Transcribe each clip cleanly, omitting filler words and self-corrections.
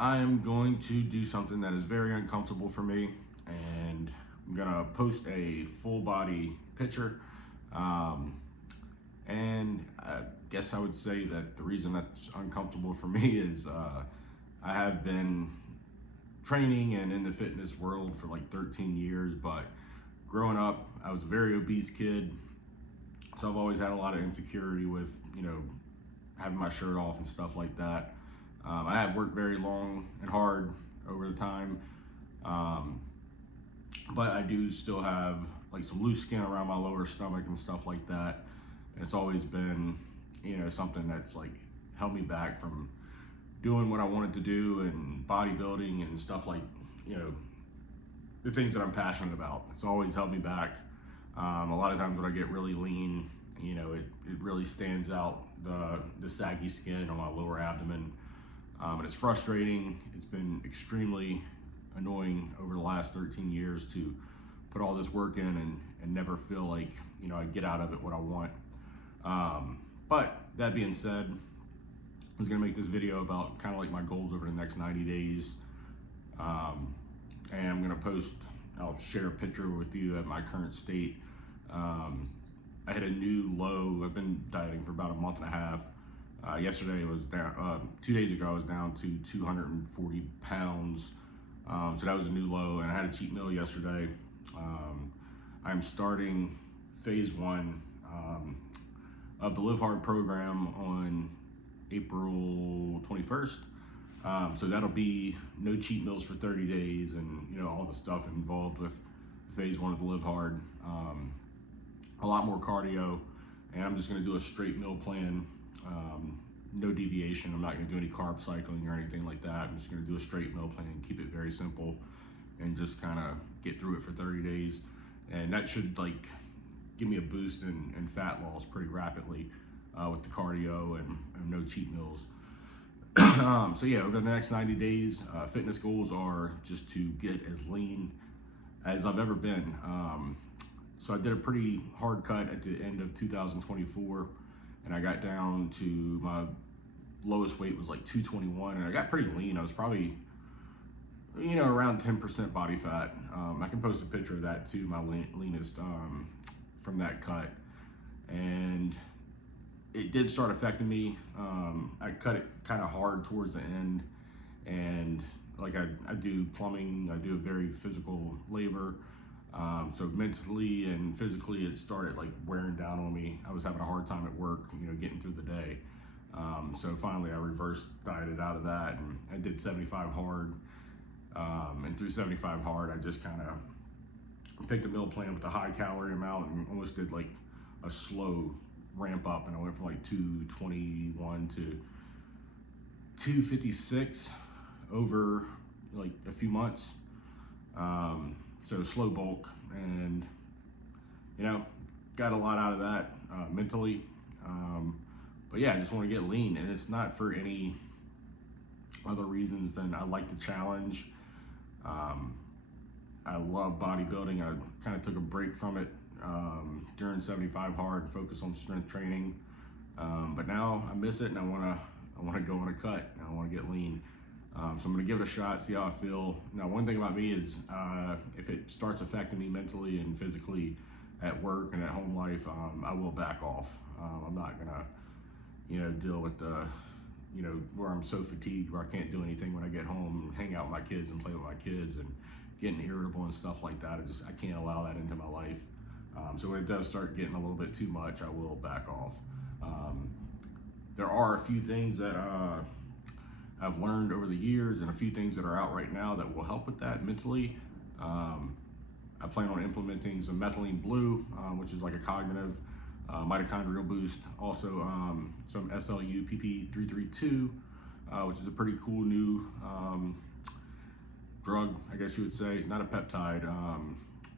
I am going to do something that is very uncomfortable for me, and I'm gonna post a full body picture. Um, and I guess I would say that the reason that's uncomfortable for me is I have been training and in the fitness world for like 13 years, but growing up, I was a very obese kid. So I've always had a lot of insecurity with, having my shirt off and stuff like that. I have worked very long and hard over the time, um, but I do still have like some loose skin around my lower stomach and stuff like that. And it's always been, something that's like held me back from doing what I wanted to do and bodybuilding and stuff like, the things that I'm passionate about. It's always held me back. A lot of times when I get really lean, it really stands out the saggy skin on my lower abdomen. And it's frustrating. It's been extremely annoying over the last 13 years to put all this work in and never feel like, I get out of it what I want. But that being said, I was gonna make this video about kind of like my goals over the next 90 days. And I'm gonna I'll share a picture with you at my current state. I hit a new low. I've been dieting for about a month and a half. Yesterday it was down, 2 days ago I was down to 240 pounds. So that was a new low, and I had a cheat meal yesterday. I'm starting phase one of the Live Hard program on April 21st. So that'll be no cheat meals for 30 days and all the stuff involved with phase one of the Live Hard. A lot more cardio, and I'm just gonna do a straight meal plan. No deviation. I'm not gonna do any carb cycling or anything like that. I'm just gonna do a straight meal plan, keep it very simple, and just kind of get through it for 30 days. And that should like give me a boost in fat loss pretty rapidly with the cardio and no cheat meals. So yeah, over the next 90 days, fitness goals are just to get as lean as I've ever been. So I did a pretty hard cut at the end of 2024, and I got down to my lowest weight was like 221, and I got pretty lean. I was probably, around 10% body fat. I can post a picture of that too, my leanest from that cut. And it did start affecting me. I cut it kind of hard towards the end, and like I do plumbing, I do a very physical labor. So mentally and physically it started like wearing down on me. I was having a hard time at work, getting through the day. So finally I reversed dieted out of that, and I did 75 hard. And through 75 hard, I just kind of picked a meal plan with a high calorie amount and almost did like a slow ramp up, and I went from like 221 to 256 over like a few months. So slow bulk, and got a lot out of that mentally. But yeah, I just want to get lean, and it's not for any other reasons than I like the challenge. I love bodybuilding. I kind of took a break from it during 75 hard and focus on strength training. But now I miss it, and I want to go on a cut, and I want to get lean. So I'm gonna give it a shot, see how I feel. Now, one thing about me is if it starts affecting me mentally and physically at work and at home life, I will back off. I'm not gonna, deal with the, where I'm so fatigued where I can't do anything when I get home and hang out with my kids and play with my kids and getting irritable and stuff like that. I can't allow that into my life. So when it does start getting a little bit too much, I will back off. There are a few things that I've learned over the years, and a few things that are out right now that will help with that mentally. I plan on implementing some methylene blue, which is like a cognitive mitochondrial boost. Also some SLU PP332, which is a pretty cool new drug, I guess you would say. Not a peptide.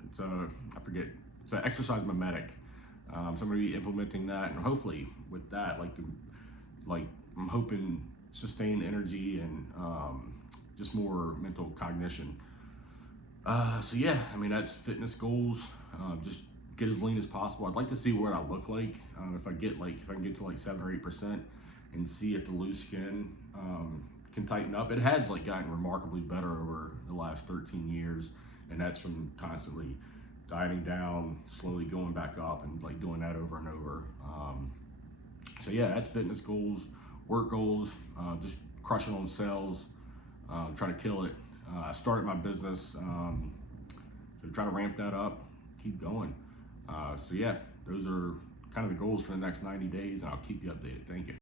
It's an exercise mimetic. So I'm gonna be implementing that, and hopefully with that, I'm hoping sustained energy and just more mental cognition. So yeah, I mean, that's fitness goals. Just get as lean as possible. I'd like to see what I look like if I can get to like 7 or 8% and see if the loose skin can tighten up. It has like gotten remarkably better over the last 13 years, and that's from constantly dieting down, slowly going back up, and like doing that over and over. So yeah, that's fitness goals, work goals, just crushing on sales, trying to kill it. I started my business, so try to ramp that up, keep going. So yeah, those are kind of the goals for the next 90 days, and I'll keep you updated. Thank you.